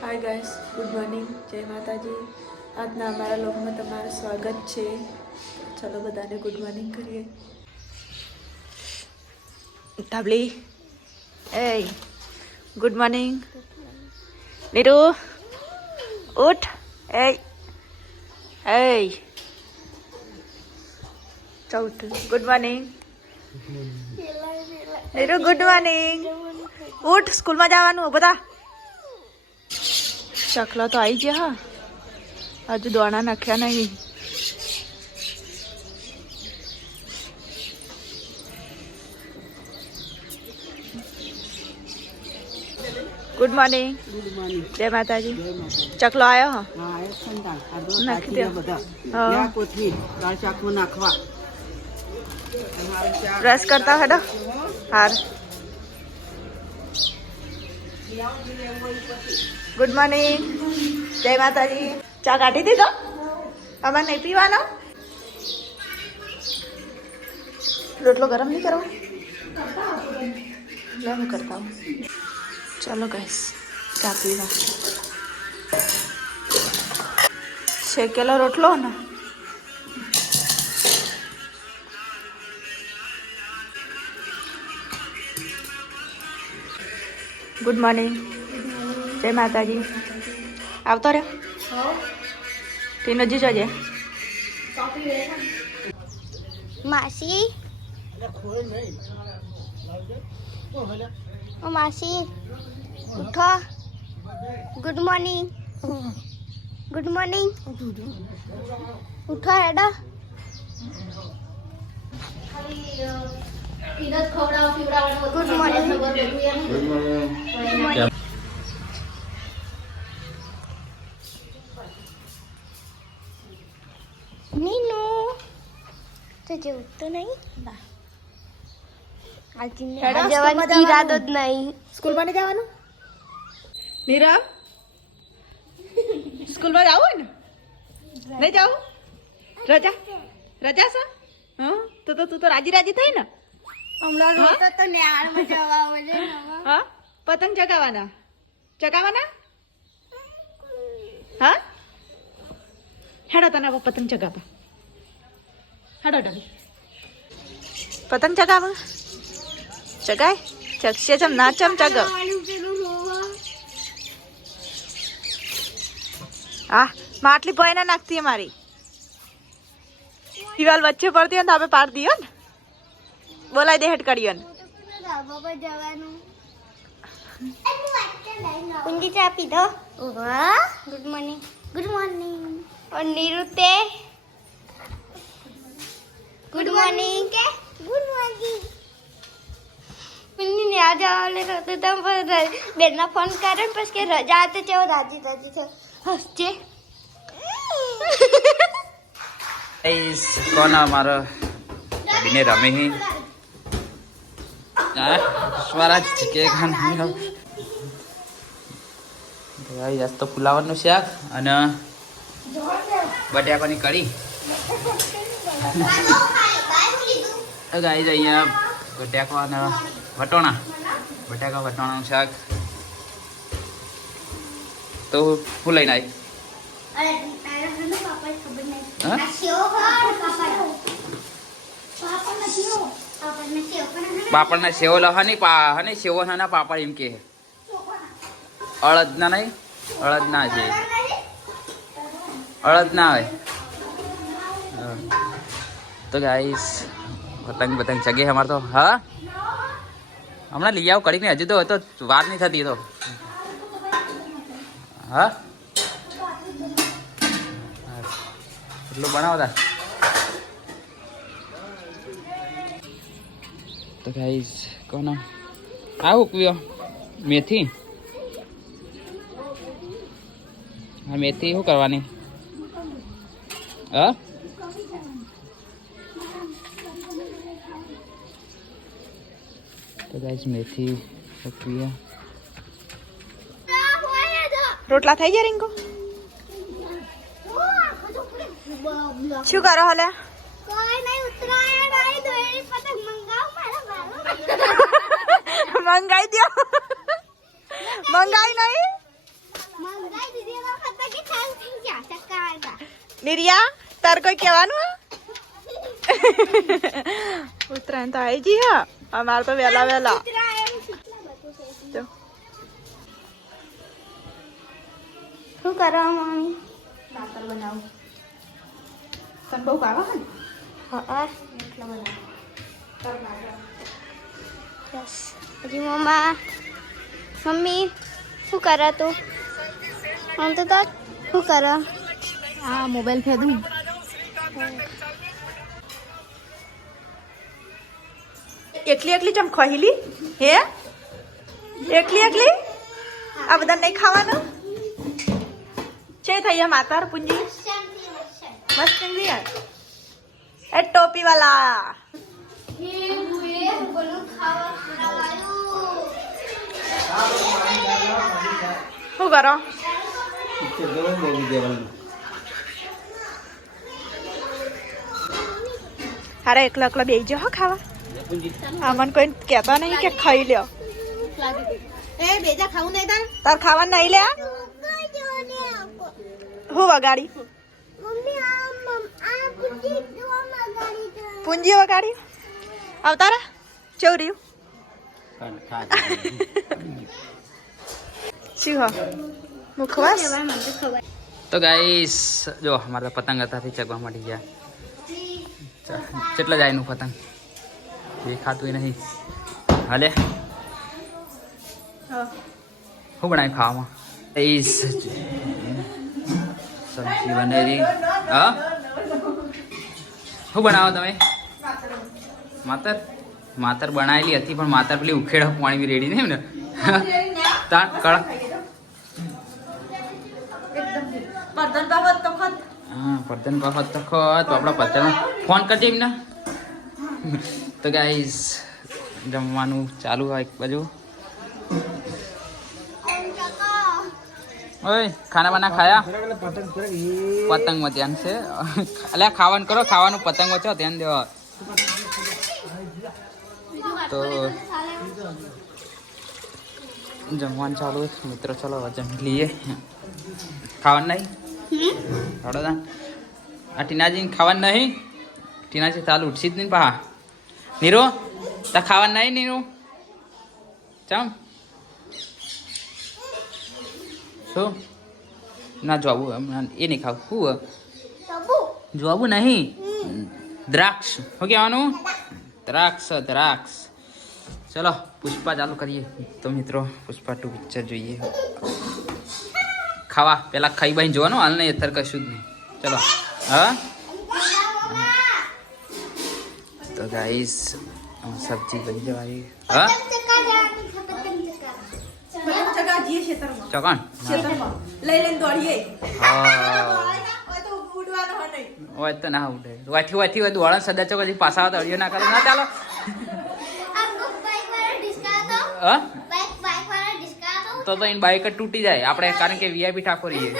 Hi guys, good morning, જય માતાજી. આજના અમારા લોગમાં તમારું સ્વાગત છે. ચલો બધાને ગુડ મોર્નિંગ કરીએ. ધાબલી, એ ગુડ મોર્નિંગ. નીરુ ઉઠ. એ એ ચૌટ good morning. Niru good morning. ઉઠ, સ્કૂલમાં જવાનું બધા. ચકલા તો આવી ગયા. હા, હજુ દોણા નાખ્યા નહીં. Good morning. Good morning. જય માતાજી. જય માતાજી. ચકલો આવ્યો. હા, એ સંતાન આ નાખી નાખી દો. બધા હા. યા કોથમીર દાળ શાકમાં નાખવા. બ્રશ કરતા હેડો. હાર. Good morning. જય માતાજી. ચા કાઢી દીધો? અમારે નહીં પીવાનો? રોટલો ગરમ નહીં કરવો? ગરમ કરતા હું. ચાલો ગાઈસ, ચા પીવા. શેકેલો રોટલો ને. Good morning. જય માતાજી. આવતો રે તીનજી જજે. માસી ઓ માસી ઉઠો. Good morning. Good morning. ઉઠો હેડો. Good morning. નીનુ તો જેવું તો નહીં. હેડો, આજે જવાનો સ્કૂલમાં ઈરાદો જવાનું. જ નહીં. સ્કૂલમાં નહીં જવાનું? નીરવ, સ્કૂલમાં જવું ને? નહીં જવું? રજા રજા છે? હા, તો તું તો રાજી રાજી થઈ ને? હમણાં રોતો તો નેહાળમાં જવા મળે. હા, પતંગ ચગાવવાના. ચગાવવાના? હા, હેડો તને હવે પતંગ ચગાવવા. હેડો ડાબી. પતંગ ચગાવવા ચગાય. ચગશે ચમ ના ચમ ચગાવ. હા, માટલી ભય ના નાખતી મારી. દિવાલ વચ્ચે પડતી હોય ને તો આપણે પાડ દઈએ ને. બોલાય દે હેડ કરીએ ને. ઊંડી ચા પીધો. વાહ, ગુડ મોર્નિંગ. Good morning. और निरुते गुड मॉर्निंग के गुड मॉर्निंग. મને યાદ આવે તો તમે બેનના ફોન કરે ને પછી કે રજા હતી છે રાજી રાજી છે હસજે. गाइस कौन है हमारा बिने रमे ही स्वराज के खाना गाइस आज तो ફુલાવરનું શાક અને બટાકાની કઢી. ગાઈસ અહીંયા બટાકા અને વટાણાનું શાક. તો હું લઈને આવી. હા? પાપડના સેવો લહાની હને સેવો નાના પાપડ એમ કે અળદના નહીં. અળદના છે. અળદના હોય. તો ગાઈસ પતંગ ચગે અમારે તો. હા, હમણાં લઈ આવ કડીને. હજુ તો વાર નહીં થતી તો. હા, એટલું બનાવતા. તો ગાઈસ કોનો આ ઉકવ્યો મેથી. હા, મેથી શું કરવાની? હા, તો ગાઈસ મેથી ઉકવ્યા. રોટલા થઈ ગયા રીંકો? શું કરો હલે? કોઈ નહીં ઉતરાયણ આવી દોરી પતંગ મંગાવ મારા મંગાઈ દો. મંગાઈ નહીં? નિરિયા તાર કોઈ કહેવાનું ઉત્તરાયણ તો આવી જી હા અમારે તો વહેલા વહેલા જો શું કરો મમ્મી? નાતર બનાવું તને બહુ ભાવે ને હા એટલે બનાવું કર નાખો યસ હજી મમ્મી શું કરે તું? આમ તો શું કરે? આ મોબાઈલ ફેદું એકલી એકલી ચમ ખોહીલી હે એકલી એકલી આ બધા નહીં ખાવાનું છે થઈ માતાર પુંજી મસ્ત યાર એ ટોપી વાલા શું કરો અરે એકલા એકલા બેસી જાઓ ખાવા આમાં કોઈ કહેતા નહીં કે ખાઈ લ્યો તાર ખાવાનું નહીં લે હું વગાડી પૂંજી વગાડી આવતારા ચૌર્યું શું હો મુખવાસ તો ગાઈસ જો અમારા પતંગ હતાથી ચગવા મળી ગયા કેટલા જાય નું પતંગ દેખાતું નહીં હાલે શું બનાવ્યું ખાવામાં સબ્જી બનેલી હા શું બનાવો તમે માતર બનાવેલી હતી પણ માતર પેલી ઉખેડા પાણી બી રેડી નહીં ને તાણ કળક હા પડદન પાખત તો ખત આપણા પત્તામાં ફોન કરજે એમને તો ગાઈસ જમવાનું ચાલુ હોય એક બાજુ ઓય ખાના બાના ખાયા પતંગમાં ધ્યાન છે અલ્યા ખાવાનું કરો ખાવાનું પતંગમાં છો ધ્યાન દેવા તો જમવાનું ચાલુ મિત્રો ચલો જમી લઈએ ખાવાનું નહીં હડો આ ટીનાજીને ખાવાનું નહીં ટીનાજી ચાલુ ઉઠશી જ નહીં પા નીરો તા ખાવાનું નહીં નીરો ચમ શું ના જોવું એ નહીં ખાવું શું જોવું નહીં દ્રાક્ષ શું કહેવાનું દ્રાક્ષ ચલો પુષ્પા ચાલુ કરીએ તો મિત્રો પુષ્પા 2 પિક્ચર જોઈએ ખાવા પેલા ખાઈ બાઈ જોવાનું હાલ નહીં અત્યારે કશું જ નહીં ચલો હા તો ગાઈસ સબ્જી બની જવાય હા ચોકણ હોય તો ના ઉઠે વાઠી હોય દોડા સદા ચોક પાછા આવે અડિયો ના કરે ના ચાલો હા તો એની બાઈક જ તૂટી જાય આપણે કારણ કે વીઆઈપી ઠાકોર રહીએ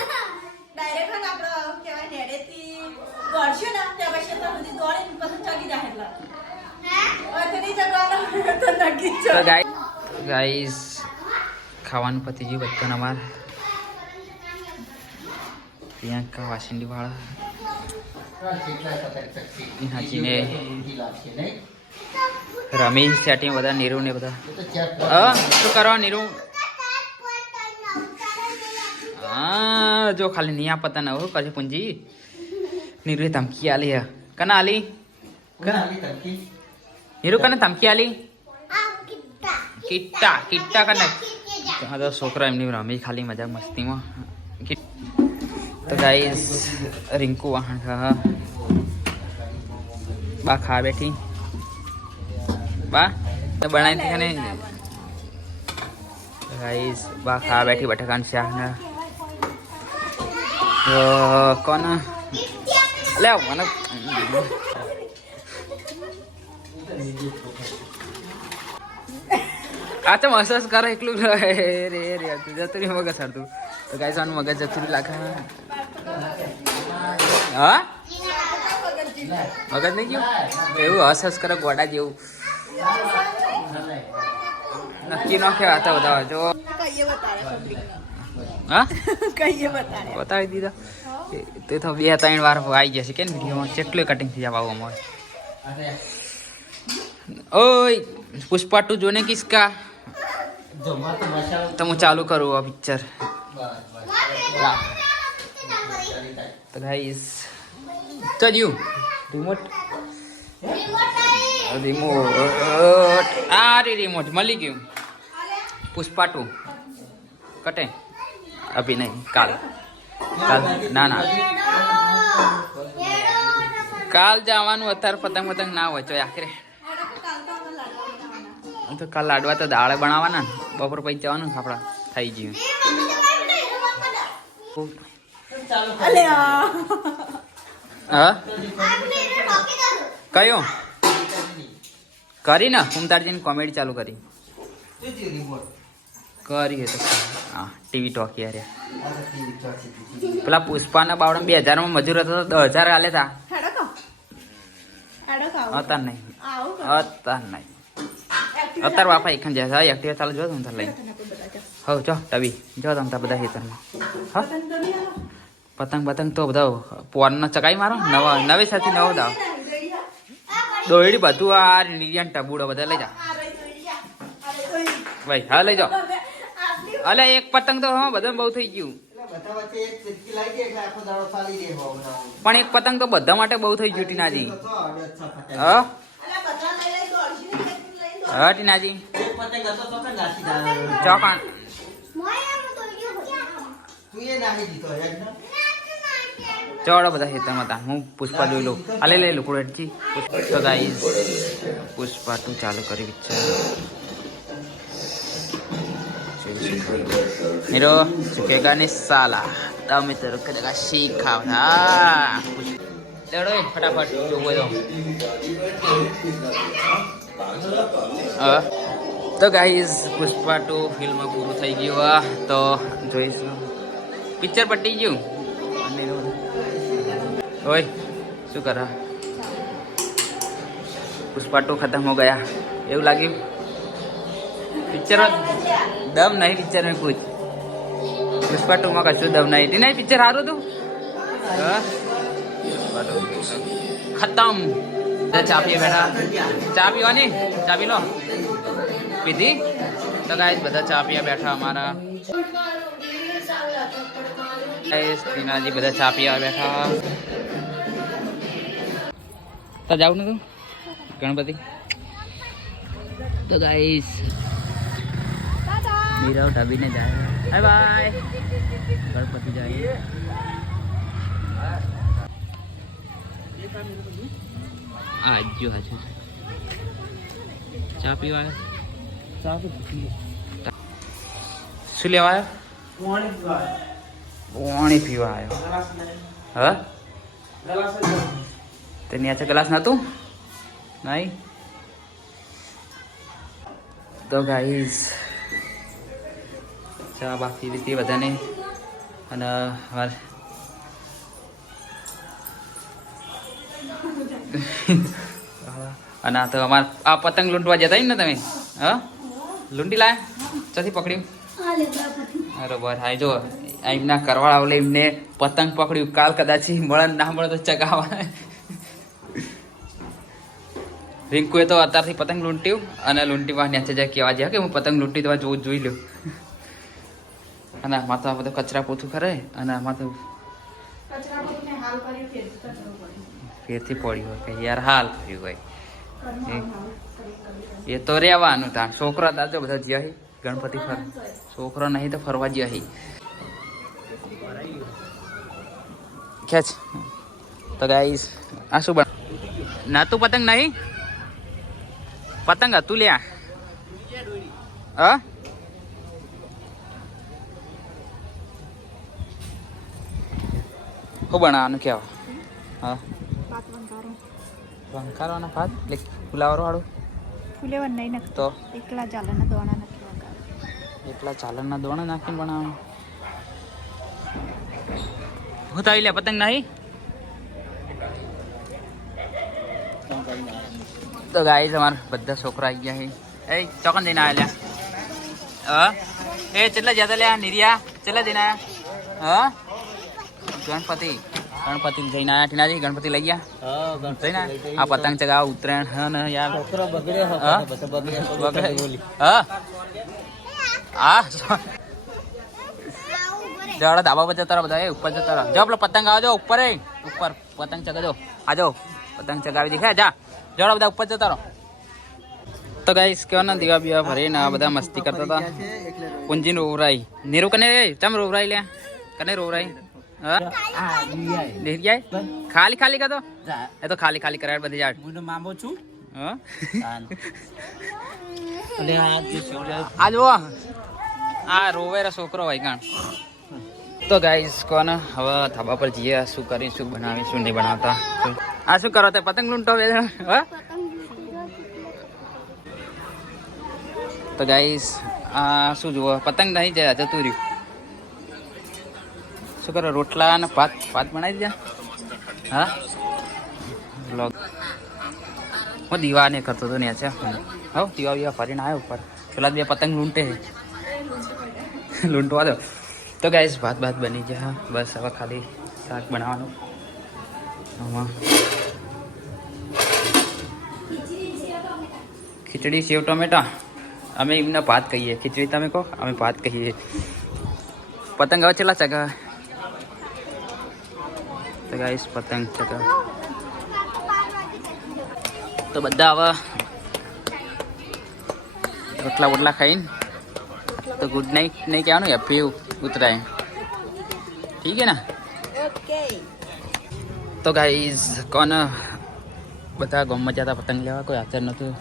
ગાઈસ ખાવાનું પતી ગયું બધાને અમારે પ્રિયંકા વાસિંડી વાળા હાચીને રમેશ સેટિંગ બધા નીરુ ને બધા હા શું કરવા નીરુ હા જો ખાલી નિયા પતા ન હોય પછી પૂંજી નીરુ ધમકી આલી હે કના આલી નીરુ કને ધમકી આલી કિટ્ટા કને હા તો છોકરા એમની રમી ખાલી મજા મસ્તીમાં તો ગાઈસ રિંકુ વાહણ ખા બા ખા બેઠી બા તો બનાવી હતી ને ગાઈસ બા ખા બેઠી બટાકાનું શાક ને કોણ લે મને આ તો મસાજ કરે એકલું રે જતું રહી મગજ હારતું તો ગાઈસ આનું મગજ જતું લાગે હા મગજ નહીં ગયું એવું હસ કરે ગોડા જેવું નક્કી ન કહેવાતા બધા જો હા કઈએ બતાડ્યા બતાવી દીધા તે તો 2-3 વાર આવી જશે કે વિડીયોમાં કેટલું કટિંગ થઈ જવા આવું અમારે ઓય પુષ્પા 2 જોને કિસકા તો હું ચાલુ કરું આ પિક્ચર તો ગાઈસ ચલ્યું રિમોટ રિમોટ મળી ગયું પુષ્પા 2 કટે અભી નહીં કાલ ના કાલ જવાનું અત્યારે પતંગ ના હોય તો આખરે તો કાલ લાડવા તો દાળ બનાવવાના ને બપોર પછી જવાનું આપડા થઈ ગયું હા કયો કરી ને ઉમતારજીની કોમેડી ચાલુ કરી કરી તો હા ટીવી ટોકી અરે પેલા પુષ્પાના બાવડા 2000 માં મજૂર હતો તો 10,000 આલે તા અત્યાર નહીં અત્યારે બાપા એક જાય એક્ટિવા ચાલુ જો તમે લઈ હવ જો ટવી જો તમે બધા ખેતરમાં હા પતંગ તો બધા પોરનો ચકાઈ મારો નવે સાથે નવો દાવ દોયડી બધું આ નિર્યાન ટબુડો બધા લઈ જા ભાઈ હા લઈ જાઓ અલે એક પતંગ તો હા બધા બહુ થઈ ગયું પણ એક પતંગ તો બધા માટે બહુ થઈ ગયું ટીનાજી હા હા ટીનાજી ચોકાન ચોડો બધા ખેતરમાં હતા હું પુષ્પા જોઈ લઉં આ લઈ લઉં કુડજી તો ગાઈસ પુષ્પા 2 ચાલુ કરી પિક્ચર हीरो झुकेगा नहीं साला दम तो रुक देगा सीखा हाँ चलो फटाफट जो बोलो तो गाइस पुष्पा 2 फिल्म पूરું થઈ ગયું તો જોઈશું પિક્ચર પટી ગયું ઓય શું કરા પુષ્પા 2 खत्म हो गया એવું લાગ્યું पिक्चर दम नहीं पिक्चर में कुछ पुष्पा 2 में कशु दम नहीं नहीं पिक्चर हारो तू खत्म चा पिए बेटा चा पीवानी चा पी लो पीधी तो गाइस બધા ચા પીયા બેઠા અમારા ગાइस ટીનાજી બધા ચા પીયા બેઠા તો જાવ ને તું ગણપતિ तो गाइस नीरव ढबी ने जाए बाय बाय गणपति जाए आज चा पीवा શું લેવા આવ્યો પાણી પીવા આવ્યો હા તેની આછે ગ્લાસ નતું નહીં તો ગાઈસ ચા બાકી લીધી બધાને અને અને તો અમાર આ પતંગ લૂંટવા જતા ને તમે હા લૂંટી લાયા ચોથી પકડ્યું બરોબર હા જો એમના કરવાળા ઓલે એમને પતંગ પકડ્યું કાલ કદાચ મળે ના મળે તો ચગાવવા રિંકુએ તો અત્યારથી પતંગ લૂંટ્યું અને લૂંટીમાં નીચે જાય કહેવા જાય કે હું પતંગ લૂંટી તો જોઈ લ્યો અને આમાં તો બધું કચરા પોતું કરે અને આમાં તો ફેરથી પડ્યું હોય કે યાર હાલ કર્યું હોય એ તો રહેવાનું તા છોકરા તાજો બધા જ્યાં ગણપતિ ફર છોકરો નહીં તો ફરવા જ્યાં ખેંચ તો ગાઈસ આ શું બન નાતું પતંગ નહીં પતંગ હતું લ્યા હા શું બનાવવાનું કેવા હા વંકારવાના ભાત એટલે ફુલાવર વાળું ફુલેવર નહીં નાખતો તો એકલા ચાલના દોણા નાખી વગાડે એટલા ચાલનના દોણા નાખીને બનાવવાનું હું તો આવી લે પતંગ નહીં તો ગાઈસ અમારા બધા છોકરા આવી ગયા છે એ ચોકન જઈને આવ્યા લ્યા એ કેટલા જ્યાદા લ્યા નિરિયા ચલા જઈને આયા હા ગણપતિ જઈને આયા ટીનાજી ગણપતિ લઈ ગયા જઈને આ પતંગ ચગાવ ઉત્તરાયણ હે ને યાર હા હા જવાડા ધાબા પર જતા બધા એ ઉપર જતા રહો પેલો પતંગ આવજો ઉપર ઉપર પતંગ ચગાજો આજો પતંગ ચગાવી દેખાય જા જવાડા બધા ઉપર જતા રહો તો ગાઈસ કેવા ના દીવા બીવા ભરીને આ બધા મસ્તી કરતા હતા પુંજી રોવરાઈ નીરુ કને ચમ રોવરાઈ લે કને રોવરાઈ હા દેખ જાય ખાલી ખાલી કરતો એ તો ખાલી ખાલી કરાય બધી જાડ હું મામો છું હા અને આ જે શિવલા આ જો આ રોવેરા છોકરો હોય કાણ તો ગાઈસ કોને હવે ધાબા પર જઈએ શું કરી શું બનાવી શું નહીં બનાવતા આ શું કરો તે પતંગ લૂંટો બે હા તો ગાઈસ આ શું જુઓ પતંગ નહીં જાય જતું રહ્યું શું કરો રોટલા અને ભાત બનાવી દીધા હા વ્લોગ હું દીવા ને કરતો હતો ને છે હા દીવા બીવા ફરીને આવ્યો ઉપર પેલા બે પતંગ લૂંટે લૂંટવા દો તો ગાઈસ ભાત બની ગયા બસ હવે ખાલી શાક બનાવવાનું આમાં ખીચડી સેવ ટમેટા અમે એમને ભાત કહીએ ખીચડી તમે કહો અમે ભાત કહીએ પતંગ હવે ચેલા ચગા તો ગાઈસ પતંગ ચગા તો બધા હવે રોટલા બોટલા ખાઈને તો ગુડ નાઇટ નહીં કહેવાનું હેપી ઉતરાય ઠીક હે ના તો ગાઈસ કોણ બધા ગામમાં જતા પતંગ લેવા કોઈ હાજર નહોતું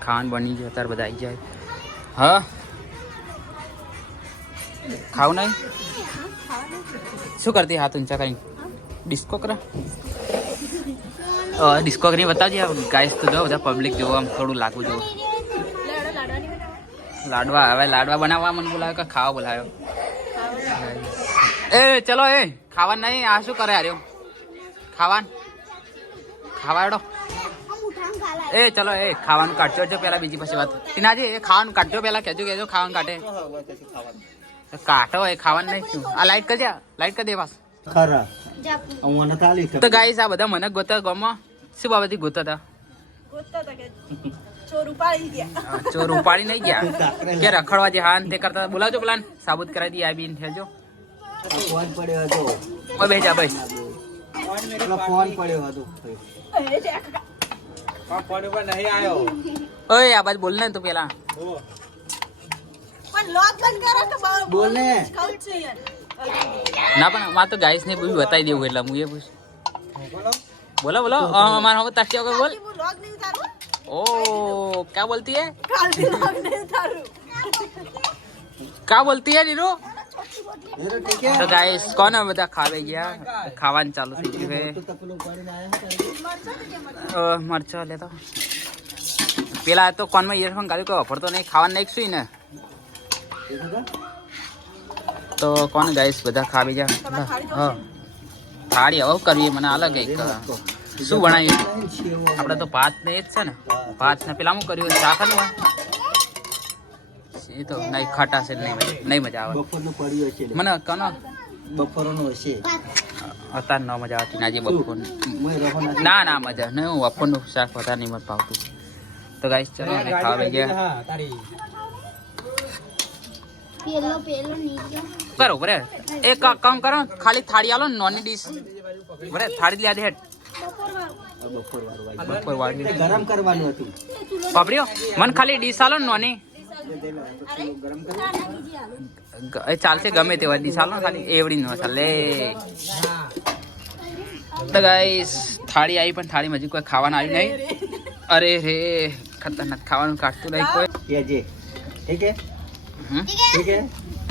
ખાવાનું બની ગયું અત્યારે બધા આવી જાય હા ખાવું નહીં શું કરતી હાથ ઊંચા કરીને ડિસ્કો કરા ડિસ્કો કરીને બતાવજે ગાઈસ તો જો બધા પબ્લિક જોવો આમ થોડું લાગવું જોવું લાડવા હવે લાડવા બનાવવા મને બોલાવ્યો કે ખાવા બોલાવ્યો એ ચલો એ ખાવાનું નહીં આ શું કરે આર્યો ખાવાડો એ ચલો એ ખાવાનું કાઢજો છે પેલા બીજી પછી વાત ટીનાજી એ ખાવાનું કાઢજો પેલા કહેજો ખાવાનું કાઢે કાઢો એ ખાવાનું નહીં શું આ લાઈટ કરજે લાઈટ કરી દે પાસ ખરા તો ગાઈસ આ બધા મને ગોતા ગામમાં શું બાબતથી ગોતા હતા ચોર ઉપાડી નહીં ગયા કે રખડવા જે હા તે કરતા બોલાવજો પેલા સાબુત કરાવી દઈએ આ બીન ઠેરજો ફોન પડ્યો હતો ઓ બેજા ભાઈ ફોન પડ્યો હતો ઓય આ બાજુ બોલ ને તું પેલા બોલ ને ના પણ મારે તો ગાઈસ ને બધું બતાવી દેવું એટલે હું એ પૂછ બોલો મારા હવે તાકી વગર બોલ ओ क्या बोलती है क्या बोलती है नीरू तो गाइस कौन બધા ખાવે ગયા ખાવાનું ચાલુ થઈ ગયું છે મરચો લેતો પેલા તો કોનમાં ઇયરફોન કાઢ્યું કોઈ વાપરતો નહીં ખાવાનું નહીં સુઈ ને તો કોણ ગાઈસ બધા ખાવી ગયા હા થાળી હવે કરવી મને અલગ એક શું બનાવ્યું આપણે તો ભાત ને એ જ છે ને ભાત ને પેલા શું કર્યું શાકનું હોય એ તો નહીં ખટાશે નહીં મજા આવે મને કનો બપોરનો હશે અત્યારે ન મજા આવતી નાજી બપોર ના મજા નહીં હું બપોરનું શાક વધારે નહીં મને ભાવતું તો ગાઈસ ચલો ખાવા ગયા કરો બરે એક કામ કરો ખાલી થાળી આલો ને નોની ડીશ બરે થાળી લ્યા દે હેડ બપોર વાળી ગરમ કરવાનું હતું પાપડીઓ મને ખાલી ડીશ આલો ને નોની એ ચાલશે ગમે તેવા ડીશ આલો ખાલી એવડી ન ચાલે તો ગાઈસ થાળી આવી પણ થાળીમાં હજી કોઈ ખાવાનું આવ્યું નહીં અરે રે ખતરનાક ખાવાનું કાઢતું નહીં કોઈ ઠીક હે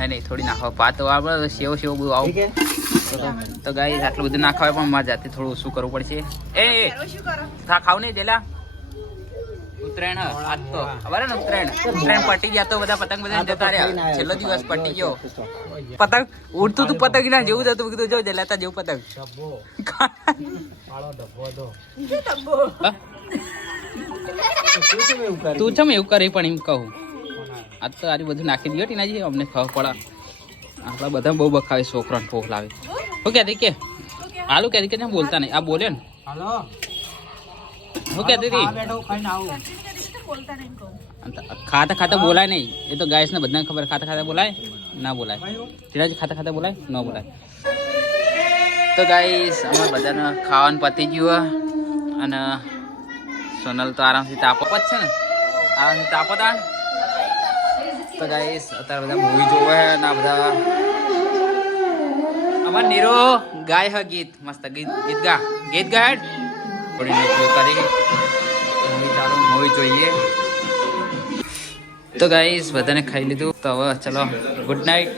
નહીં થોડી નાખો ભાત આપણે સેવ બધું આવું તો ગાઈસ આટલું બધું ના ખાવે પણ મારે જાતે થોડું ઓછું કરવું પડશે એ ખાવ નહીં જેલા ઉત્તરાયણ આજ તો ખબર ને ઉત્તરાયણ પટી ગયા તો બધા પતંગ બધા જતા રહ્યા છેલ્લો દિવસ પટી ગયો પતંગ ઉડતું તું પતંગ ના જેવું હતું કીધું જો જલાતા જેવું પતંગ તું ચમ એવું કરે પણ એમ કહું આજ તો આરી બધું નાખી દો ટીનાજી અમને ખબર પડે આપણા બધા બહુ બખાવે છોકરાને પોખ લાવે શું કહેતી કે આલુ કહેતી કે બોલતા નહીં આ બોલે ને હાલો શું કહેતી હતી બેઠો ખાઈને આવું ખાતા ખાતા બોલાય નહીં એ તો ગાઈસ ને બધાને ખબર ખાતા ખાતા બોલાય ના બોલાય ટીનાજી ખાતા ખાતા બોલાય ન બોલાય તો ગાઈસ અમારે બધાને ખાવાનું પતી ગયું અને સોનલ તો આરામથી તાપો જ છે ને આરામથી તાપો તા તો ગાઈસ અત્યારે બધા મૂવી જોવે ને આ બધા અમાર નીરો ગાય હ ગીત મસ્ત ગીત ગા હેડ થોડી નોકરીઓ કરી મૂવી ચાલુ મૂવી જોઈએ તો ગાઈસ બધાને ખાઈ લીધું તો હવે ચલો ગુડ નાઇટ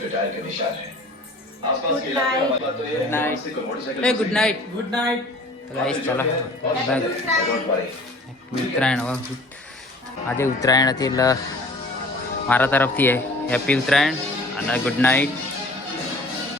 ગુડ નાઇટ તો ગાઈસ ચલો ઉત્તરાયણ હવે આજે ઉત્તરાયણ હતી એટલે મારા તરફથી હેપી ઉત્તરાયણ અને ગુડ નાઇટ